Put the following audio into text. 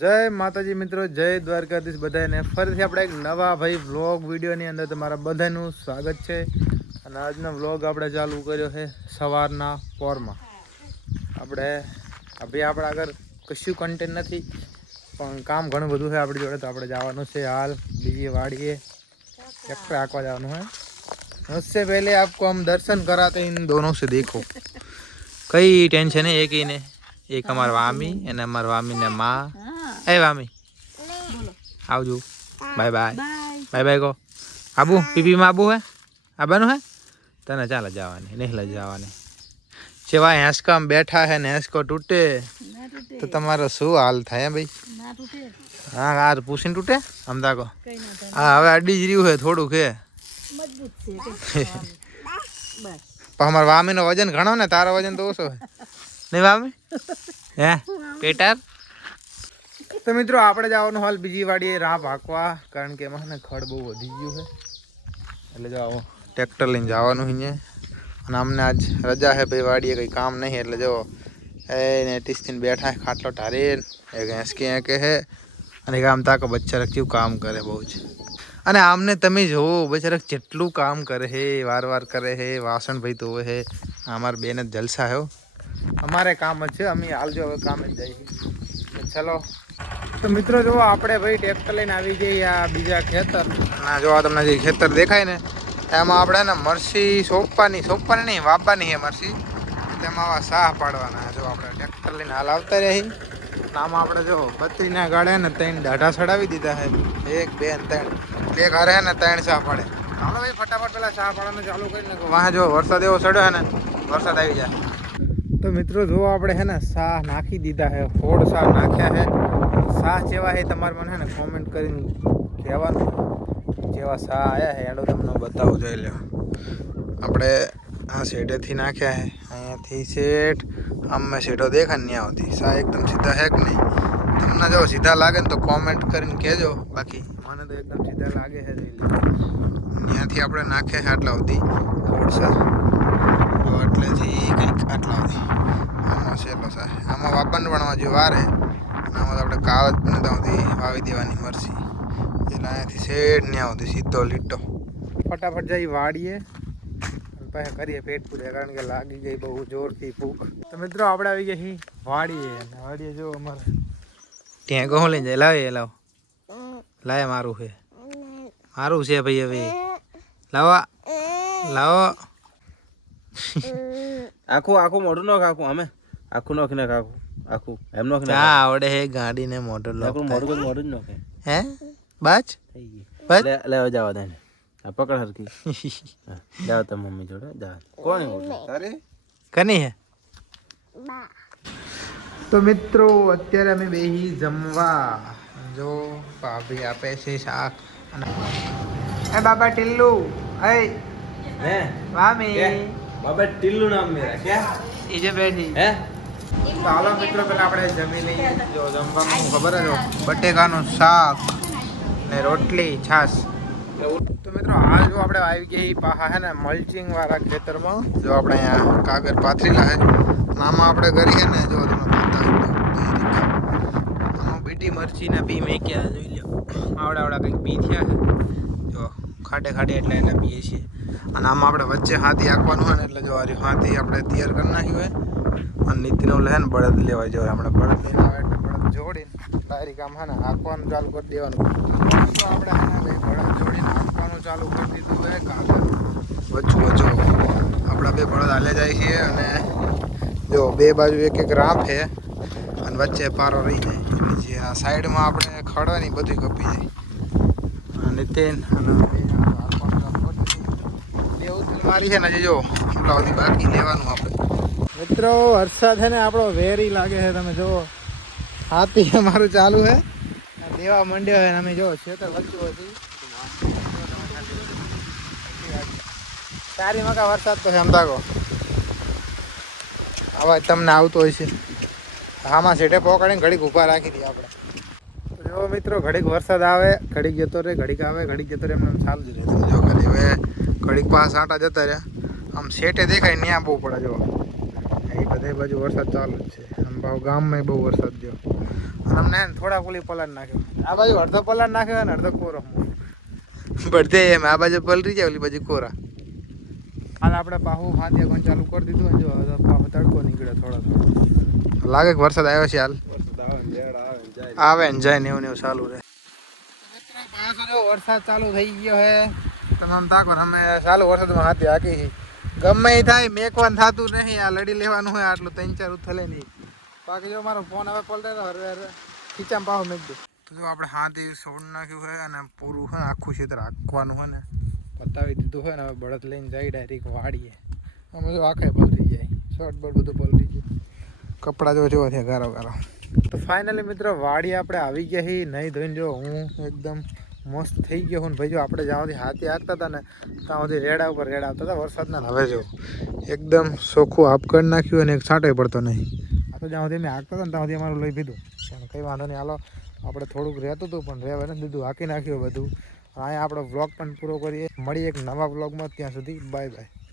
જય માતાજી મિત્રો, જય દ્વારકાધીશ બધાને ફરીથી આપણે એક નવા ભાઈ વ્લોગ વિડીયોની અંદર તમારા બધાનું સ્વાગત છે. અને આજનો વ્લોગ આપણે ચાલુ કર્યો છે સવારના પોરમાં. આપણે આગળ કશું કન્ટેન્ટ નથી, પણ કામ ઘણું બધું છે આપણી જોડે. તો આપણે જવાનું છે હાલ બીજી વાડીએ ટ્રેક્ટર હાંકવા જવાનું है. उससे पहले आपको हम दर्शन कराते इन दोनों से. देखो कई टेंशन है एक ही ने, एक हमारा वामी અને અમારા વામી ને માં. એ વામી આવજો, બાય બાય બાય બાય કહો. આબુ પીપીમાં આબુ હે, આબાનું હે તને ચાલે જવાની નહીં લઈ જવાની. જેવા હેંસકામ બેઠા હે ને હેંસકો તૂટે તો તમારો શું હાલ થાય ભાઈ? હા આ પૂછીને તૂટે આમ તાકો. હા હવે અડી જ રહ્યું હે થોડુંક હે. પણ અમારા વામીનો વજન ઘણો ને, તારો વજન તો ઓછો હે નહીં વામી? હે પેટાર. તો મિત્રો આપણે જવાનું હાલ બીજી વાડીએ રાહ ભાગવા, કારણ કે એમાં ને ખડ બહુ વધી ગયું છે. એટલે જો આવો ટ્રેક્ટર લઈને જવાનું અહીંયા. અને અમને આજ રજા છે ભાઈ, વાડીએ કંઈ કામ નહીં. એટલે જો એને ટીસ્ટીને બેઠા है ખાટલો ટારે एक भैंस के यहाँ के है અને આમ તાકો બચ્ચા કેવું કામ કરે બહુ જ. અને આમને તમે જોવો બચારા જેટલું કામ કરે છે, વાર કરે છે, વાસણ ભાઈ ધોવે છે. અમારા બેન જ જલસા છે. અમારે કામ જ છે, અમે હાલ જો હવે કામ જ જઈએ. ચલો તો મિત્રો જો આપણે ભાઈ ટ્રેક્ટર લઈને આવી જઈએ આ બીજા ખેતર. ના જો આ તમને જે ખેતર દેખાય ને એમાં આપણે ને મરસી સોંપવાની નહીં વાવવાની છે મરસી. તેમાં આવા સાહ પાડવાના. જો આપણે ટ્રેક્ટર લઈને હાલ આવતા રહી. આમાં આપણે જો બત્રીના ગાળે ને 3 દાઢા ચડાવી દીધા છે. 1 2 3 એક હારે ને 3 સાહ પાડે. ચાલો ભાઈ ફટાફટ પેલા સાહ પાડવાનું ચાલુ કરીને વાહ જો વરસાદ એવો ચડ્યો છે ને, વરસાદ આવી જાય. તો મિત્રો જો આપણે હે ને સાહ નાખી દીધા છે, ફોડ સાહ નાખ્યા છે. સાહ જેવા છે તમારે મને હે ને કોમેન્ટ કરીને કહેવાનું જેવા સાહ આવ્યા છે એડો તમને બતાવું જોઈ લો. આપણે આ શેડેથી નાખ્યા છે, અહીંયાથી શેઠ આમ શેડો દેખાય ને ત્યાં આવતી સાહ એકદમ સીધા છે કે નહીં? તમને જો સીધા લાગે ને તો કોમેન્ટ કરીને કહેજો, બાકી મને તો એકદમ સીધા લાગે છે. ત્યાંથી આપણે નાખ્યા છે આટલા સુધી ફોડ સાહ, એટલેથી કંઈક આટલા સુધી. આમાં સહેલો સાહ, આમાં વાપરને પણ હજી વાર છે. આમાં આપણે કાવત ને ત્યાંથી વાવી દેવાની મરસી. એટલે અહીંયાથી શેઠ ને આવતી સીધો લીટો. ફટાફટ જઈ વાડીએ પછી કરીએ પેટ પૂજા, કારણ કે લાગી ગઈ બહુ જોરથી ભૂખ. તો મિત્રો આપણે આવી ગયા છીએ વાડીએ જો અમારે ત્યાં કહું લઈને જાય. લાવે મારું છે ભાઈ. હવે લાવો આખું મોઢું નો ખાખું અમે આખું નોખી નાખ આખું એમ નોખી ના આવડે હે ગાડી ને મોટર મોઢું જ નોખે હે બાચ લેવા જવા દે આ પકડ હરકી જાવ તો મમ્મી જોડે જાવ. કોણ તારે કની હે? તો મિત્રો અત્યારે અમે બેહી જમવા. જો ભાભી આપે છે શાક. એ બાબા ટિલ્લુ હે વામી બાબા ટિલ્લુ નામ મેરા ક્યા એ જે બેઠી હે. તો હાલો મિત્રો પેલા આપણે જમી લઈએ. જો જમવામાં ખબર જ બટેકાનું શાક ને રોટલી છાશ. તો મિત્રો હાલ જો આપણે આવી ગઈ પાહા હે ને મલ્ચિંગ વાળા ખેતરમાં. જો આપણે અહીંયા કાગળ પાથરેલા છે. આમાં આપણે કરીએ ને જો તમે આમાં બીટી મરચીના બી મેક્યા જોઈ લો. આવડા કંઈક બી થયા છે. જો ખાડે એટલે એના પીએ છીએ. અને આમાં આપણે વચ્ચે હાથી હાંકવાનું હોય ને, એટલે જો આ હાથી આપણે તૈયાર કરી નાખ્યું હોય. અને નીતિનો લે ને બળદ લેવા જોઈએ. આપણે બળદ લઈને આવે એટલે બળદ જોડીને ડાયરેક્ટ આમ હે ને હાંકવાનું ચાલુ કરી દેવાનું. તો આપણે બળદ જોડીને હાંકવાનું ચાલુ કરી દીધું હોય. કાગળ વચ્ચો આપણા 2 બળદ હાલે જાય છે. અને જો 2 બાજુ એક રાપ છે અને વચ્ચે પારો રહી જાય. એટલે જે આ સાઈડમાં આપણે ખડવાની બધી કપી જાય. અને મારી છે ને હજી જો એટલા સુધી બાકી લેવાનું આપણે. મિત્રો વરસાદ છે ને આપણો વેરી લાગે છે. તમે જો હાથી અમારું ચાલુ છે દેવા માંડ્યો છે. અમે જો ખેતર વચ્ચે હતી સારી મકા વરસાદ તો છે એમ તાકો અવાજ તમને આવતો હોય છે. આમાં સેટે પકડીને ઘડીક ઊભા રાખી દઈએ આપણે. જો મિત્રો ઘડીક વરસાદ આવે, ઘડીક જતો રહે, ઘડીક આવે, ઘડીક જતો રહે, એમને ચાલુ જ રહે. જો ખાલી હવે ઘડીક પાસ આટા જતા રહ્યા. આમ સેટે દેખાય ત્યાં બહુ પડે. જો એ બધે બાજુ વરસાદ ચાલુ જ છે. આમ ભાવ ગામમાં બહુ વરસાદ થયો. અને અમને હે ને થોડા ઓલી પલાળ નાખ્યો. આ બાજુ અડધો પલાળ નાખ્યો અને અડધો કોરો. બધે એમ આ બાજુ પલરી જાય, ઓલી બાજુ કોરા. હાલ આપણે પાહુ હાથિયા કોણ ચાલુ કરી દીધું ને જો હવે પાહુ તડકો નીકળે થોડો થોડો. લાગે કે વરસાદ આવ્યો છે હાલ. આવે ને જાય ને એવું ચાલુ રહે. વરસાદ ચાલુ થઈ ગયો હે. તમે આમ તાકો અમે ચાલુ વરસાદમાં હાથી હાકી. ગમે એ થાય મેકવાનું થતું નહીં. આ લડી લેવાનું હોય આટલું 3-4 ઉથલે નહીં. બાકી જો મારો ફોન હવે પલટે હરે ખીચામાં પાહો મેક દો. તો જો આપણે હાથી છોડ નાખ્યું હોય અને પૂરું હોય આખું ક્ષેત્ર હાંકવાનું હોય ને પતાવી દીધું હોય ને હવે બળદ લઈને જાય ડાયરેક્ટ વાડીએ. અમે જો આખે પલટી જાય, શર્ટ બળ બધું પલટી જાય. કપડાં જો જોવા થયા ગારો ગારો. તો ફાઇનલી મિત્રો વાડી આપણે આવી ગયા છીએ. નહીં ધોઈને જો હું એકદમ મસ્ત થઈ ગયો હું. ભાઈ જો આપણે જ્યાંથી હાથી હાંકતા હતા ને ત્યાં સુધી રેડા ઉપર રેડા આવતા હતા વરસાદના. હવે જો એકદમ ચોખ્ખું હાફ કરી નાખ્યું અને એક છાંટો પડતો નહીં. આ તો જ્યાં સુધી મેં હાંકતા હતા ને ત્યાં સુધી અમારું લઈ પીધું. કંઈ વાંધો નહીં, હાલો આપણે થોડુંક રહેતું હતું પણ રહેવા નથી દીધું, હાંકી નાખ્યું બધું. અહીંયા આપણો વ્લોગ પણ પૂરો કરીએ. મળીએ એક નવા વ્લોગમાં. ત્યાં સુધી બાય બાય.